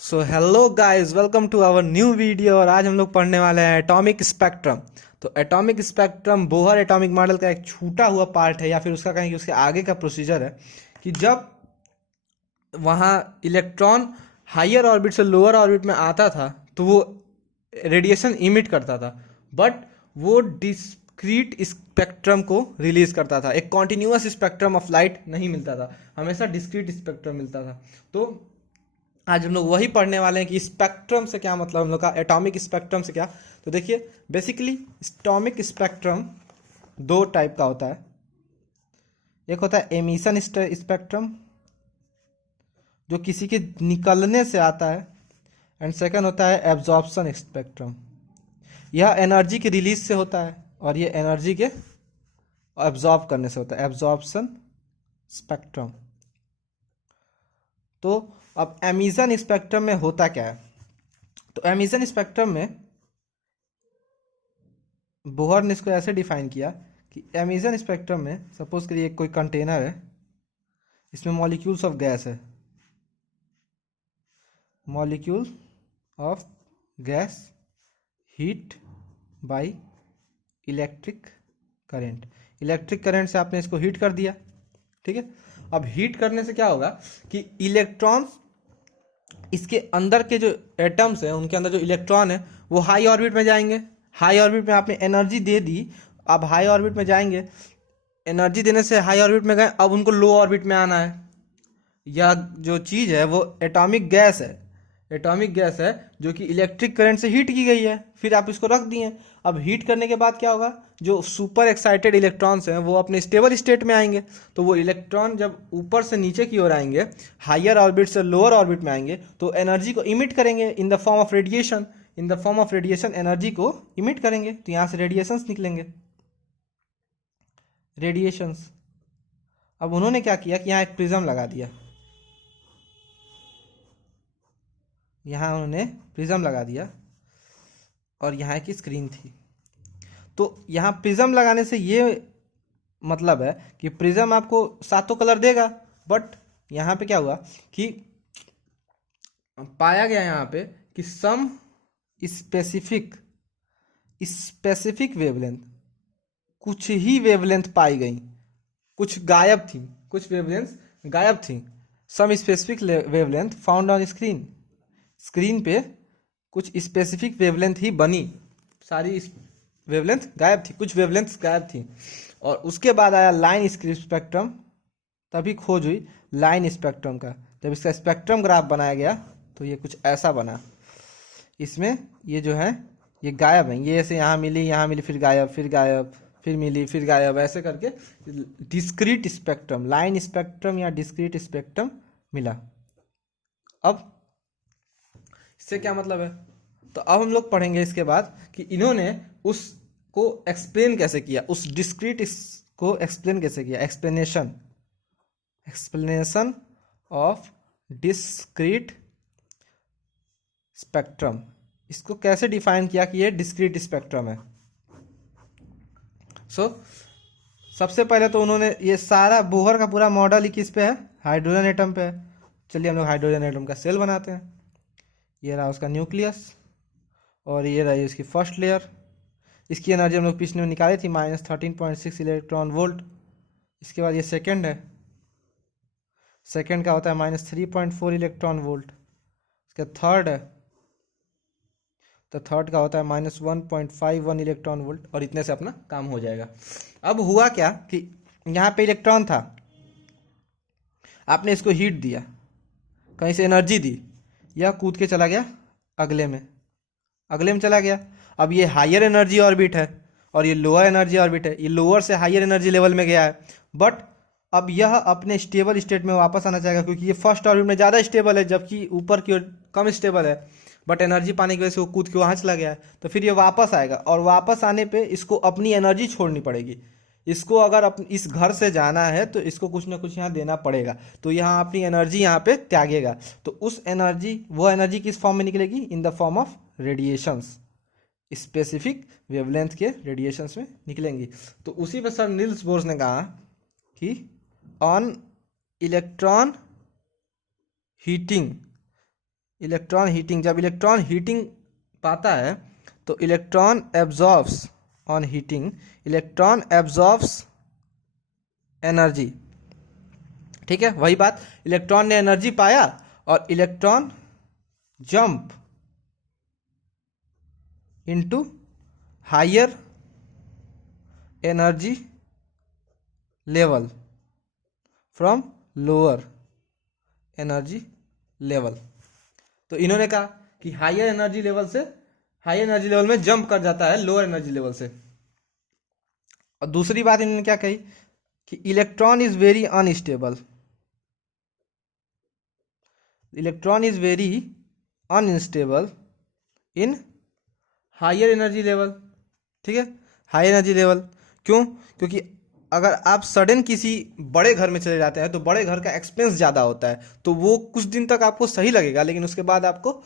So hello guys, welcome to our new video. और आज हम लोग पढ़ने वाले हैं एटॉमिक स्पेक्ट्रम। तो atomic spectrum Bohr atomic model का एक छूटा हुआ पार्ट है, या फिर उसका कहें कि उसके आगे का प्रोसीजर है कि जब वहाँ इलेक्ट्रॉन हायर ऑर्बिट से लोअर ऑर्बिट में आता था तो वो रेडिएशन इमिट करता था, बट वो डिस्क्रीट स्पेक्ट्रम को रिलीज करता था। एक कॉन्टिन्यूअस स्पेक्ट्रम ऑफ लाइट नहीं मिलता था, हमेशा डिस्क्रीट स्पेक्ट्रम मिलता था। तो आज हम लोग वही पढ़ने वाले हैं कि स्पेक्ट्रम से क्या मतलब, हम लोग का एटॉमिक स्पेक्ट्रम से क्या। तो देखिए, बेसिकली एटॉमिक स्पेक्ट्रम दो टाइप का होता है। एक होता है एमिशन स्पेक्ट्रम, जो किसी के निकलने से आता है, एंड सेकंड होता है एब्जॉर्प्शन स्पेक्ट्रम। यह एनर्जी के रिलीज से होता है और ये एनर्जी के एब्जॉर्ब करने से होता है, एब्जॉर्प्शन स्पेक्ट्रम। तो अब एमिशन स्पेक्ट्रम में होता क्या है। तो एमिशन स्पेक्ट्रम में बोहर ने इसको ऐसे डिफाइन किया कि एमिशन स्पेक्ट्रम में सपोज करिए कोई कंटेनर है, इसमें मॉलिक्यूल्स ऑफ गैस है, molecule of gas heat by electric current. Electric current से आपने इसको हीट कर दिया, ठीक है। अब हीट करने से क्या होगा कि इलेक्ट्रॉन्स, इसके अंदर के जो एटम्स हैं उनके अंदर जो इलेक्ट्रॉन है वो हाई ऑर्बिट में जाएंगे। हाई ऑर्बिट में आपने एनर्जी दे दी, अब हाई ऑर्बिट में जाएंगे, एनर्जी देने से हाई ऑर्बिट में गए, अब उनको लो ऑर्बिट में आना है। यह जो चीज़ है वो एटॉमिक गैस है, एटॉमिक गैस है जो कि इलेक्ट्रिक करंट से हीट की गई है, फिर आप इसको रख दिए। अब हीट करने के बाद क्या होगा, जो सुपर एक्साइटेड इलेक्ट्रॉन्स हैं वो अपने स्टेबल स्टेट में आएंगे। तो वो इलेक्ट्रॉन जब ऊपर से नीचे की ओर आएंगे, हायर ऑर्बिट से लोअर ऑर्बिट में आएंगे, तो एनर्जी को इमिट करेंगे इन the form of radiation. In the form of radiation energy को इमिट करेंगे, तो यहाँ से रेडिएशंस निकलेंगे, रेडिएशंस। अब उन्होंने क्या किया कि यहाँ एक प्रिज्म लगा दिया, यहाँ उन्होंने प्रिज्म लगा दिया और यहाँ एक स्क्रीन थी। तो यहाँ प्रिज्म लगाने से ये मतलब है कि प्रिज्म आपको सातों कलर देगा, बट यहाँ पे क्या हुआ कि पाया गया यहाँ पे कि सम स्पेसिफिक स्पेसिफिक वेवलेंथ, कुछ ही वेवलेंथ पाई गई, कुछ गायब थी, कुछ वेवलेंथ गायब थी। Some specific wavelength found on screen, screen पे कुछ स्पेसिफिक वेवलेंथ ही बनी, सारी वेवलेंथ गायब थी, कुछ वेवलेंथ गायब थी। और उसके बाद आया लाइन स्पेक्ट्रम, तभी खोज हुई लाइन स्पेक्ट्रम का। जब इसका स्पेक्ट्रम ग्राफ बनाया गया तो ये कुछ ऐसा बना। इसमें ये जो है ये गायब है, ये ऐसे यहाँ मिली फिर गायब, फिर गायब, फिर मिली फिर गायब, ऐसे करके डिस्क्रीट स्पेक्ट्रम, लाइन स्पेक्ट्रम या डिस्क्रीट स्पेक्ट्रम मिला। अब इससे क्या मतलब है, तो अब हम लोग पढ़ेंगे इसके बाद कि इन्होंने उसको एक्सप्लेन कैसे किया, उस डिस्क्रीट को एक्सप्लेन कैसे किया। Explanation, explanation of discrete spectrum, इसको कैसे डिफाइन किया कि ये डिस्क्रीट स्पेक्ट्रम है। सबसे पहले तो उन्होंने ये सारा बोहर का पूरा मॉडल ही किस पे है, हाइड्रोजन एटम पे है। चलिए हम लोग हाइड्रोजन एटम का सेल बनाते हैं। ये रहा उसका न्यूक्लियस और ये रही उसकी फर्स्ट लेयर। इसकी एनर्जी हम लोग पिछले में निकाली थी -13.6 इलेक्ट्रॉन वोल्ट। इसके बाद ये सेकंड है, सेकंड का होता है -3.4 इलेक्ट्रॉन वोल्ट। इसका थर्ड है, तो थर्ड का होता है -1.51 इलेक्ट्रॉन वोल्ट, और इतने से अपना काम हो जाएगा। अब हुआ क्या कि यहाँ पे इलेक्ट्रॉन था, आपने इसको हीट दिया, कहीं से एनर्जी दी, यह कूद के चला गया अगले में, अगले में चला गया। अब ये हायर एनर्जी ऑर्बिट है और ये लोअर एनर्जी ऑर्बिट है, ये लोअर से हायर एनर्जी लेवल में गया है, बट अब यह अपने स्टेबल स्टेट में वापस आना चाहेगा, क्योंकि ये फर्स्ट ऑर्बिट में ज़्यादा स्टेबल है जबकि ऊपर की ओर कम स्टेबल है, बट एनर्जी पाने की वजह से वो कूद के वहाँ चला गया है। तो फिर ये वापस आएगा और वापस आने पे इसको अपनी एनर्जी छोड़नी पड़ेगी। इसको अगर इस घर से जाना है तो इसको कुछ ना कुछ यहाँ देना पड़ेगा, तो यहाँ अपनी एनर्जी यहाँ पे त्यागेगा। तो उस एनर्जी, वो एनर्जी किस फॉर्म में निकलेगी, इन the form of radiations, specific wavelength के रेडिएशंस में निकलेंगी। तो उसी पर सर नील्स बोर्स ने कहा कि on electron heating electron heating, जब इलेक्ट्रॉन हीटिंग पाता है तो electron absorbs on heating, electron absorbs energy. ठीक है, वही बात, इलेक्ट्रॉन ने एनर्जी पाया और electron jump into higher energy level from lower energy level. तो इन्होंने कहा कि हायर एनर्जी लेवल में जंप कर जाता है लोअर एनर्जी लेवल से। और दूसरी बात इन्होंने क्या कही कि electron is very unstable, electron is very unstable in higher energy level. ठीक है, हायर एनर्जी लेवल क्यों? क्योंकि अगर आप सडन किसी बड़े घर में चले जाते हैं तो बड़े घर का एक्सपेंस ज़्यादा होता है, तो वो कुछ दिन तक आपको सही लगेगा, लेकिन उसके बाद आपको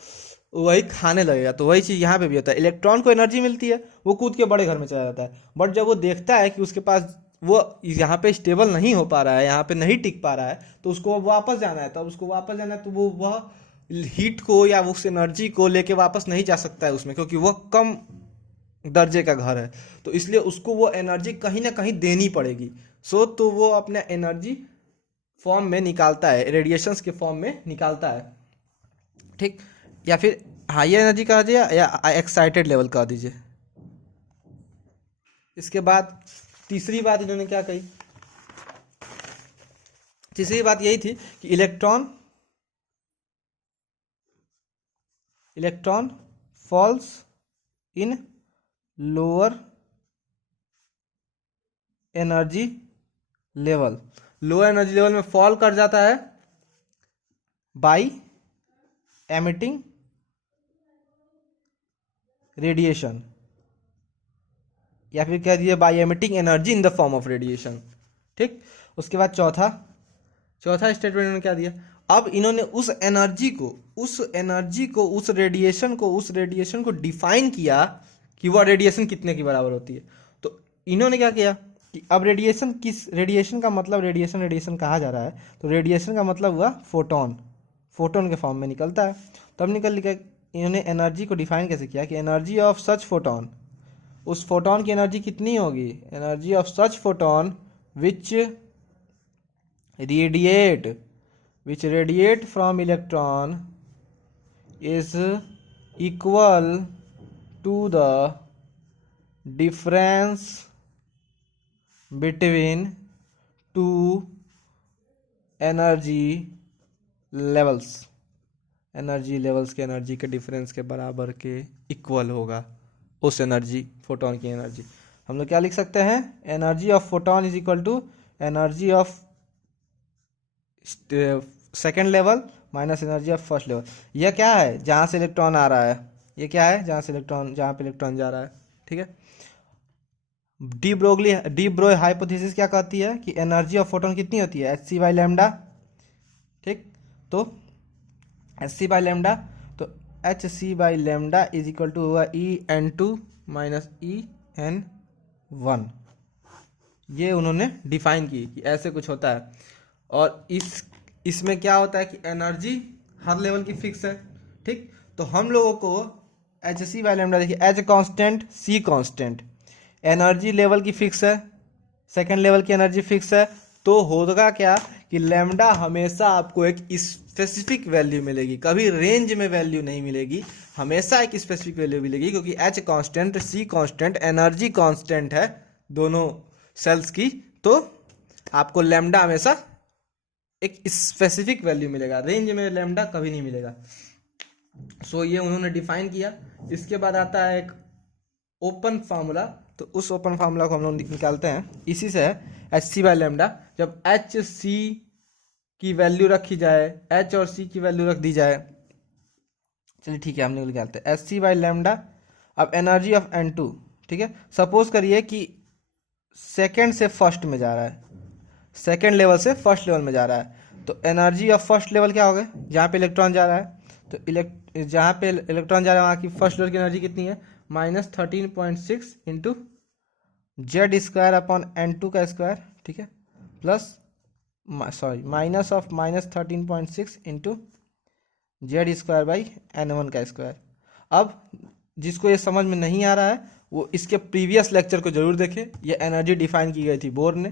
वही खाने लगेगा। तो वही चीज़ यहाँ पे भी होता है, इलेक्ट्रॉन को एनर्जी मिलती है, वो कूद के बड़े घर में चला जाता है, बट जब वो देखता है कि उसके पास वो यहाँ पे स्टेबल नहीं हो पा रहा है, यहाँ पे नहीं टिक पा रहा है, तो उसको वापस जाना है। तो अब उसको वापस जाना है तो वो वह हीट को या उस एनर्जी को लेके वापस नहीं जा सकता है उसमें, क्योंकि वह कम दर्जे का घर है, तो इसलिए उसको वो एनर्जी कहीं ना कहीं देनी पड़ेगी। तो वो अपने एनर्जी फॉर्म में निकालता है, रेडिएशंस के फॉर्म में निकालता है। ठीक, या फिर हाई एनर्जी कह दीजिए या एक्साइटेड लेवल कह दीजिए। इसके बाद तीसरी बात इन्होंने क्या कही, तीसरी बात यही थी कि electron falls in lower energy level, lower energy level में फॉल कर जाता है बाय एमिटिंग रेडिएशन, या फिर कह दीजिए by emitting energy in the form of radiation. ठीक, उसके बाद चौथा स्टेटमेंट इन्होंने क्या दिया, अब इन्होंने उस रेडिएशन को डिफाइन किया कि वह रेडिएशन कितने की बराबर होती है। तो इन्होंने क्या किया कि अब रेडिएशन का मतलब रेडिएशन कहा जा रहा है, तो रेडिएशन का मतलब हुआ फोटोन के फॉर्म में निकलता है। तब निकल लिखा इन्होंने एनर्जी को डिफाइन कैसे किया कि एनर्जी ऑफ सच फोटोन, उस फोटोन की एनर्जी कितनी होगी, energy of such photon which radiate from electron is equal to the difference between two energy levels के एनर्जी के डिफरेंस के बराबर के इक्वल होगा उस एनर्जी फोटोन की एनर्जी। हम लोग क्या लिख सकते हैं, energy of photon is equal to energy of second level minus energy of first level. यह क्या है, जहाँ से इलेक्ट्रॉन आ रहा है, ये क्या है, जहाँ पे इलेक्ट्रॉन जा रहा है। ठीक है, डी ब्रोई हाइपोथेसिस क्या कहती है कि एनर्जी ऑफ फोटोन कितनी होती है, एच सी बाई लैम्डा। ठीक, तो एच सी बाई लैम्डा, तो h c by lambda is equal to हुआ E(n)2 माइनस E(n)(1). ये उन्होंने डिफाइन की कि ऐसे कुछ होता है। और इसमें क्या होता है कि एनर्जी हर लेवल की फिक्स है। ठीक, तो हम लोगों को एच सी बाई लैम्डा, देखिए एच कांस्टेंट सी कांस्टेंट, एनर्जी लेवल की फिक्स है, सेकेंड लेवल की एनर्जी फिक्स है, तो होगा क्या कि लैम्डा हमेशा आपको एक स्पेसिफिक वैल्यू मिलेगी, कभी रेंज में वैल्यू नहीं मिलेगी, हमेशा एक स्पेसिफिक वैल्यू मिलेगी, क्योंकि एच कांस्टेंट सी कांस्टेंट एनर्जी कांस्टेंट है दोनों सेल्स की, तो आपको लैम्डा हमेशा एक स्पेसिफिक वैल्यू मिलेगा, रेंज में लैम्डा कभी नहीं मिलेगा। सो ये उन्होंने डिफाइन किया। इसके बाद आता है एक ओपन फार्मूला, तो उस ओपन फार्मूला को हम लोग निकालते हैं, इसी से है एच सी बाई लैम्डा। जब एच सी की वैल्यू रखी जाए, एच और सी की वैल्यू रख दी जाए, चलिए ठीक है, हम लोग निकालते हैं एच सी बाई लैम्डा। अब एनर्जी ऑफ N2, ठीक है, सपोज करिए कि सेकेंड से फर्स्ट में जा रहा है, सेकेंड लेवल से फर्स्ट लेवल में जा रहा है, तो एनर्जी ऑफ फर्स्ट लेवल क्या होगा, जहाँ पे इलेक्ट्रॉन जा रहा है, तो जहाँ पे इलेक्ट्रॉन जा रहा है वहाँ की फर्स्ट लेवल की एनर्जी कितनी है, -13.6 into Z square upon N2 का स्क्वायर। ठीक है, plus minus of -13.6 into Z square by N1 का स्क्वायर। अब जिसको ये समझ में नहीं आ रहा है वो इसके प्रीवियस लेक्चर को जरूर देखे, ये एनर्जी डिफाइन की गई थी बोर ने।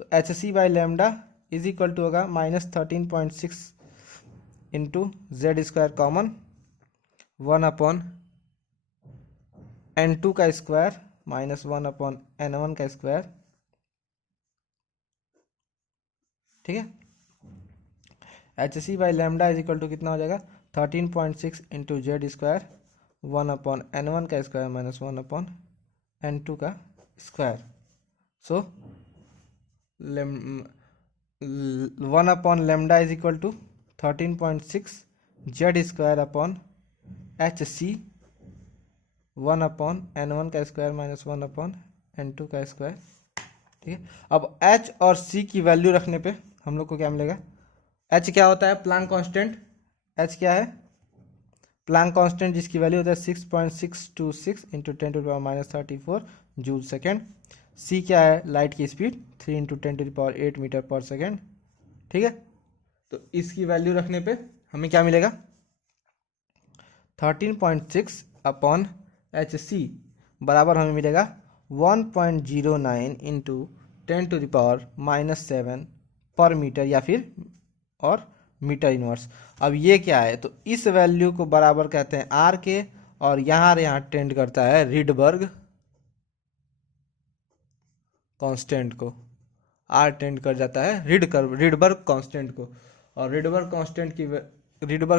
तो h c by lambda is equal to होगा -13.6 into Z square common 1/N2 का स्क्वायर -1/N1 का स्क्वायर। ठीक है, h c by lambda is equal to कितना हो जाएगा 13.6 इंटू जेड स्क्वायर 1/N1 का स्क्वायर -1/N2 का स्क्वायर। सो 1/लेमडा is equal to 13.6 Z square upon H C 1/N1 का स्क्वायर -1/N2 का स्क्वायर। ठीक है, अब h और c की वैल्यू रखने पे हम लोग को क्या मिलेगा, h क्या होता है प्लैंक कांस्टेंट, h क्या है प्लैंक कांस्टेंट जिसकी वैल्यू होता है 6.626 इंटू 10⁻34 जूल सेकेंड। c क्या है लाइट की स्पीड 3 इंटू 10⁸ मीटर पर सेकेंड। ठीक है, तो इसकी वैल्यू रखने पे हमें क्या मिलेगा 13.6 अपॉन एच सी बराबर हमें मिलेगा 1.09 इंटू 10⁻⁻7 पर मीटर या फिर और मीटर इनवर्स। अब ये क्या है, तो इस वैल्यू को बराबर कहते हैं आर के, और यहाँ टेंड करता है रिडबर्ग कांस्टेंट को, आर टेंड कर जाता है रिडबर्ग कांस्टेंट को, और रिडबर्ग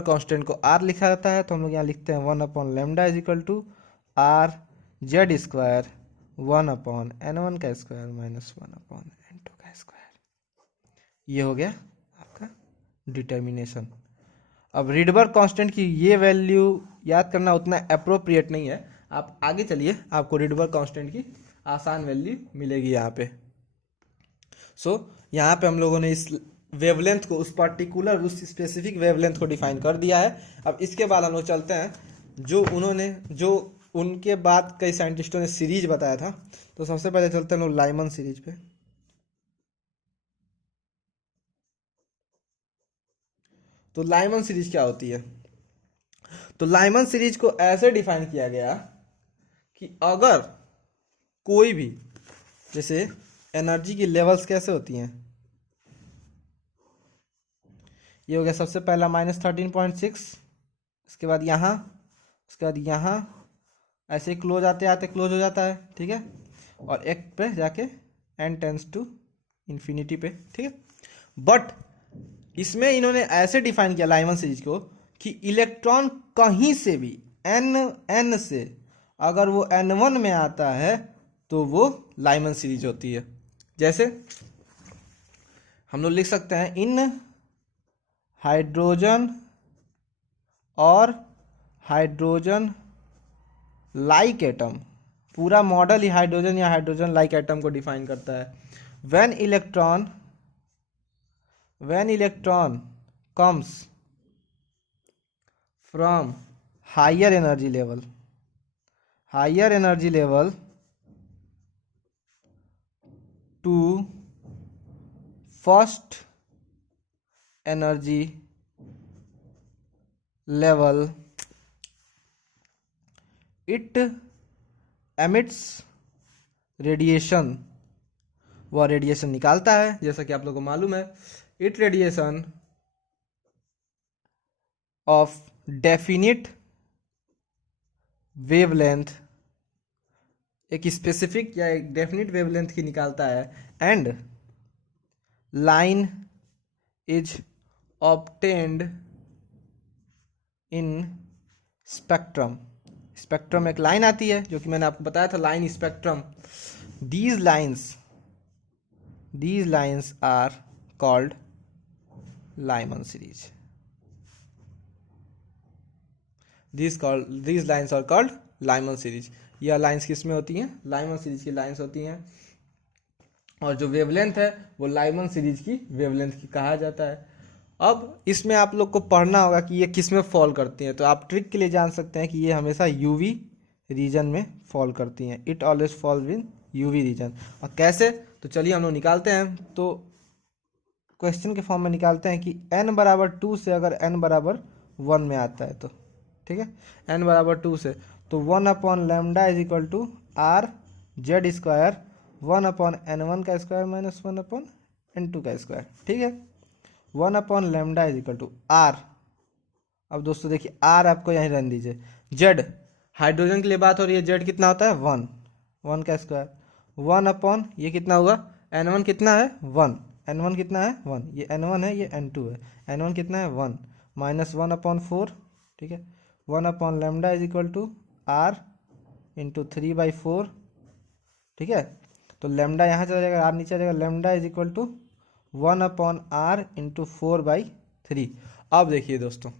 कांस्टेंट को आर लिखा जाता है। तो हम लोग यहाँ लिखते हैं 1/लेमडा is equal to R Z square 1/N1 का स्क्वायर -1/N2 का स्क्वायर। ये हो गया आपका डिटर्मिनेशन। अब रिडबर्ग कांस्टेंट की ये वैल्यू याद करना उतना अप्रोप्रिएट नहीं है, आप आगे चलिए आपको रिडबर्ग कांस्टेंट की आसान वैल्यू मिलेगी यहाँ पे। यहाँ पे हम लोगों ने इस वेवलेंथ को उस स्पेसिफिक वेवलेंथ को डिफाइन कर दिया है। अब इसके बाद हम लोग चलते हैं जो उनके बाद कई साइंटिस्टों ने सीरीज बताया था। तो सबसे पहले चलते हैं लोग लाइमन सीरीज पे। तो लाइमन सीरीज क्या होती है, तो लाइमन सीरीज को ऐसे डिफाइन किया गया कि अगर कोई भी, जैसे एनर्जी की लेवल्स कैसे होती हैं, ये हो गया सबसे पहला -13.6, इसके बाद यहाँ, उसके बाद यहाँ, ऐसे क्लोज आते आते क्लोज हो जाता है। ठीक है, और एक पे जाके n टेंस टू इन्फिनिटी पे। ठीक है, बट इसमें इन्होंने ऐसे डिफाइन किया लाइमन सीरीज को कि इलेक्ट्रॉन कहीं से भी n से अगर वो n1 में आता है तो वो लाइमन सीरीज होती है। जैसे हम लोग लिख सकते हैं इन हाइड्रोजन और हाइड्रोजन लाइक एटम, पूरा मॉडल ही हाइड्रोजन या हाइड्रोजन लाइक एटम को डिफाइन करता है। When electron comes from higher energy level to first energy level, it emits radiation, वह रेडिएशन निकालता है, जैसा कि आप लोगों को मालूम है। It radiation of definite wavelength, एक स्पेसिफिक या एक डेफिनिट वेवलेंथ की निकालता है। And line is obtained in spectrum एक लाइन आती है जो कि मैंने आपको बताया था, line spectrum. These lines are called Lyman series. These lines are called Lyman series. यह लाइन्स किस में होती हैं, लाइमन सीरीज की लाइन्स होती हैं, और जो वेवलेंथ है वो लाइमन सीरीज की वेवलेंथ की कहा जाता है। अब इसमें आप लोग को पढ़ना होगा कि ये किस में फॉल करती हैं, तो आप ट्रिक के लिए जान सकते हैं कि ये हमेशा यूवी रीजन में फॉल करती हैं। It always fall in UV region. और कैसे, तो चलिए हम लोग निकालते हैं। तो क्वेश्चन के फॉर्म में निकालते हैं कि n = 2 से अगर n = 1 में आता है तो, ठीक है, n बराबर 2 से, तो 1/λ is equal to R Z square 1/n1 का स्क्वायर माइनस 1/n2 का स्क्वायर, ठीक है। 1/λ इज इक्वल टू आर। अब दोस्तों देखिए आर आपको यहीं रहने दीजिए, जेड हाइड्रोजन के लिए बात हो रही है, जेड कितना होता है 1 का स्क्वायर 1 ये कितना हुआ n1 कितना है 1, n1 कितना है 1, ये n1 है ये n2 है, n1 कितना है 1 माइनस 1/4, ठीक है। 1/λ is equal to R into 3/4, ठीक है। तो लेमडा यहाँ चला जाएगा, आर नीचे आ जाएगा, lambda is equal to 1/r into 4/3। अब देखिए दोस्तों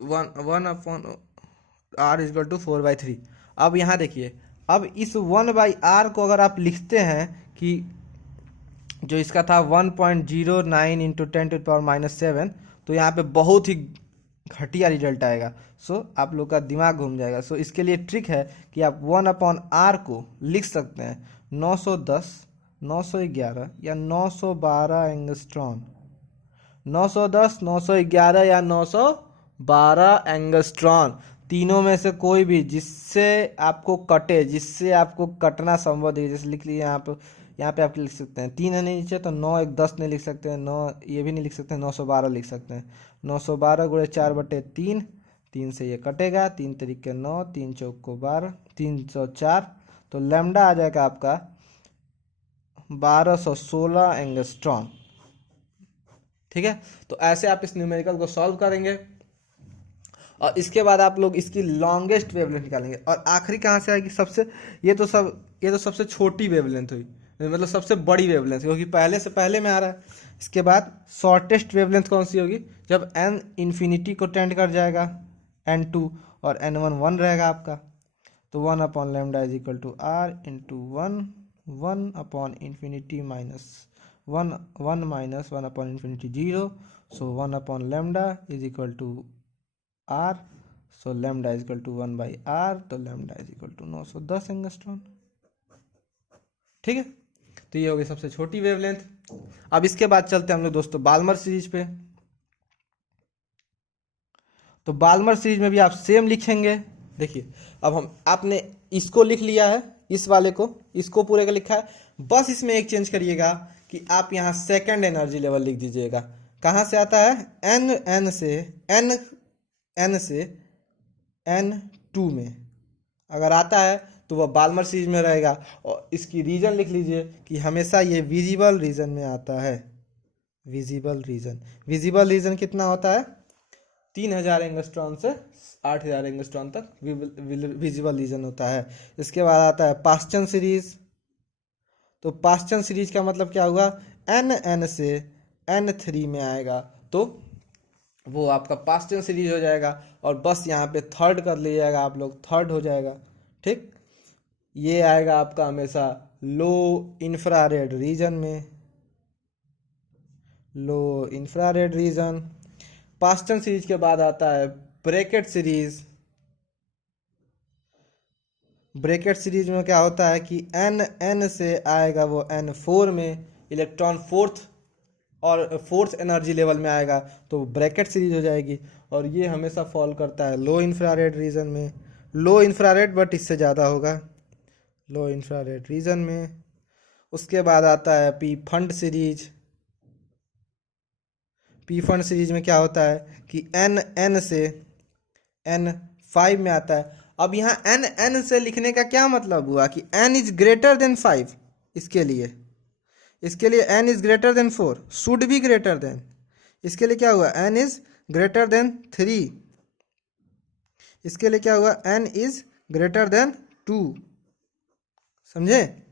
1/r इज इक्वल टू 4/3। अब यहाँ देखिए, अब इस 1/r को अगर आप लिखते हैं कि जो इसका था 1.09 इंटू 10⁻⁻7, तो यहाँ पे बहुत ही घटिया रिजल्ट आएगा। सो आप लोग का दिमाग घूम जाएगा। सो इसके लिए ट्रिक है कि आप 1/r को लिख सकते हैं 910, 911 या 912 एंगस्ट्रॉन। 910, 911 या 912 एंगस्ट्रॉन, तीनों में से कोई भी जिससे आपको कटे, जिससे आपको कटना संभव है। जैसे लिख लिए यहाँ पे आप लिख सकते हैं 3 है नीचे, तो 9 1 10 नहीं लिख सकते हैं, 9 ये भी नहीं लिख सकते हैं, 912 लिख सकते हैं। 912 गुणे 4/3, 3 से ये कटेगा, 3 तरीके 9, 3 चौको 12, 304, तो लैम्डा आ जाएगा आपका 1216 एंगस्ट्रॉन, ठीक है। तो ऐसे आप इस न्यूमेरिकल को सॉल्व करेंगे और इसके बाद आप लोग इसकी लॉन्गेस्ट वेवलेंथ निकालेंगे। और आखिरी कहाँ से आएगी, सबसे ये तो सबसे छोटी वेवलेंथ हुई, मतलब सबसे बड़ी वेवलेंथ, क्योंकि पहले में आ रहा है। इसके बाद शॉर्टेस्ट वेवलेंथ कौन सी होगी, जब n इन्फिनिटी को टेंड कर जाएगा, n2 और n1 1 रहेगा आपका, तो 1/λ is equal to R into 1/∞ minus 1 minus 1/∞ 0, so 1/λ is equal to R, so lambda is equal to 1/r, तो lambda is equal to 910 angstrom, ठीक है। तो ये होगी सबसे छोटी वेवलेंथ। अब इसके बाद चलते हैं हम लोग दोस्तों बाल्मर सीरीज पे। तो बाल्मर सीरीज में भी आप सेम लिखेंगे। देखिए अब आपने इसको लिख लिया है, इस वाले को, इसको पूरे का लिखा है, बस इसमें एक चेंज करिएगा कि आप यहाँ सेकंड एनर्जी लेवल लिख दीजिएगा। कहाँ से आता है, n से n2 में अगर आता है तो वह बाल्मर सीरीज में रहेगा। और इसकी रीजन लिख लीजिए कि हमेशा ये विजिबल रीजन में आता है। विजिबल रीजन कितना होता है, 3000 एंगस्ट्रॉन से 8000 एंगस्ट्रॉन तक विजिबल रीजन होता है। इसके बाद आता है पास्चन सीरीज। तो पास्चन सीरीज का मतलब क्या हुआ, n से n3 में आएगा तो वो आपका पास्चन सीरीज हो जाएगा। और बस यहाँ पे थर्ड कर लीजिएगा आप लोग, थर्ड हो जाएगा, ठीक। ये आएगा आपका हमेशा लो इंफ्रारेड रीजन। पास्चन सीरीज के बाद आता है ब्रैकेट सीरीज। ब्रैकेट सीरीज में क्या होता है कि n से आएगा वो n4 में, इलेक्ट्रॉन फोर्थ एनर्जी लेवल में आएगा तो ब्रैकेट सीरीज हो जाएगी। और ये हमेशा फॉल करता है लो इंफ्रारेड रीजन में, लो इंफ्रारेड बट इससे ज़्यादा होगा, लो इंफ्रारेड रीजन में। उसके बाद आता है P fund series. P fund series में क्या होता है कि n से n5 में आता है। अब यहाँ n से लिखने का क्या मतलब हुआ कि n इज ग्रेटर देन 5, इसके लिए n is greater than 4, should be greater than, इसके लिए क्या हुआ n इज ग्रेटर देन 3, इसके लिए क्या हुआ n इज ग्रेटर देन 2, समझे,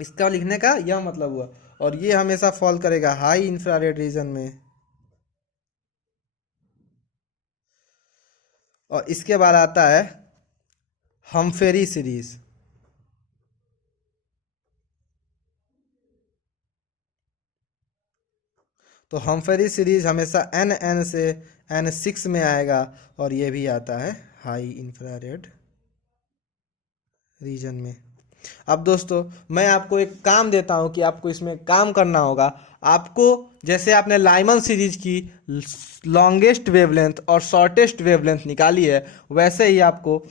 इसका लिखने का यह मतलब हुआ। और ये हमेशा फॉल करेगा हाई इंफ्रारेड रीजन में। और इसके बाद आता है हम्फेरी सीरीज। तो हम्फेरी सीरीज हमेशा n से n6 में आएगा और ये भी आता है हाई इंफ्रारेड रीजन में। अब दोस्तों मैं आपको एक काम देता हूं कि आपको इसमें काम करना होगा। आपको जैसे आपने लाइमन सीरीज की लॉन्गेस्ट वेवलेंथ और शॉर्टेस्ट वेवलेंथ निकाली है, वैसे ही आपको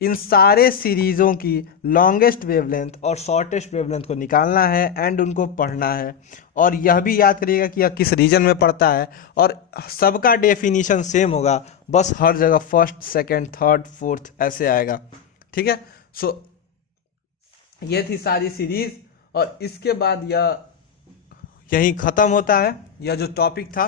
इन सारे सीरीज़ों की लॉन्गेस्ट वेवलेंथ और शॉर्टेस्ट वेवलेंथ को निकालना है एंड उनको पढ़ना है। और यह भी याद करिएगा कि यह किस रीजन में पड़ता है, और सबका डेफिनीशन सेम होगा, बस हर जगह फर्स्ट, सेकंड, थर्ड, फोर्थ ऐसे आएगा। ठीक है। सो ये थी सारी सीरीज, और इसके बाद यही ख़त्म होता है। यह जो टॉपिक था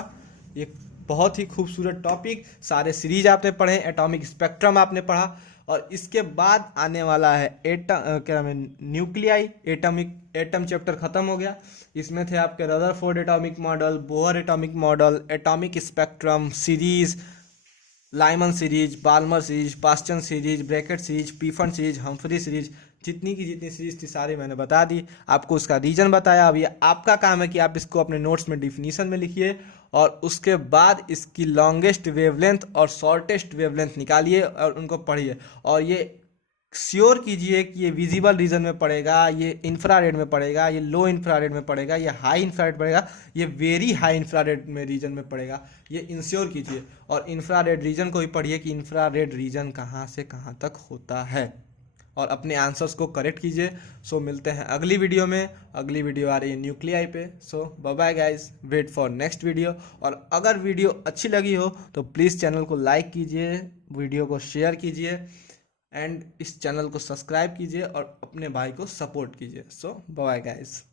ये बहुत ही खूबसूरत टॉपिक, सारे सीरीज आपने पढ़े, एटॉमिक स्पेक्ट्रम आपने पढ़ा, और इसके बाद आने वाला है क्या नाम है, न्यूक्लियाई, एटम चैप्टर खत्म हो गया। इसमें थे आपके Rutherford atomic model, Bohr atomic model, atomic spectrum series, Lyman series, Balmer series, Paschen series, Brackett series, Pfund series, Humphreys series, जितनी की जितनी सीरीज थी सारी मैंने बता दी, आपको उसका रीजन बताया। अब ये आपका काम है कि आप इसको अपने नोट्स में डिफिनीशन में लिखिए, और उसके बाद इसकी लॉन्गेस्ट वेवलेंथ और शॉर्टेस्ट वेवलेंथ निकालिए और उनको पढ़िए, और ये श्योर कीजिए कि ये विजिबल रीजन में पड़ेगा, ये इंफ्रारेड में पड़ेगा, ये लो इंफ्रारेड में पड़ेगा, ये हाई इंफ्रारेड पड़ेगा, ये वेरी हाई इंफ्रारेड में रीजन में पड़ेगा, ये इंश्योर कीजिए। और इंफ्रारेड रीजन को भी पढ़िए कि इंफ्रारेड रीजन कहाँ से कहाँ तक होता है, और अपने आंसर्स को करेक्ट कीजिए। सो मिलते हैं अगली वीडियो में। अगली वीडियो आ रही है न्यूक्लियाई पे। So bye bye guys, wait for next video. और अगर वीडियो अच्छी लगी हो तो प्लीज़ चैनल को लाइक कीजिए, वीडियो को शेयर कीजिए, एंड इस चैनल को सब्सक्राइब कीजिए और अपने भाई को सपोर्ट कीजिए। So bye guys.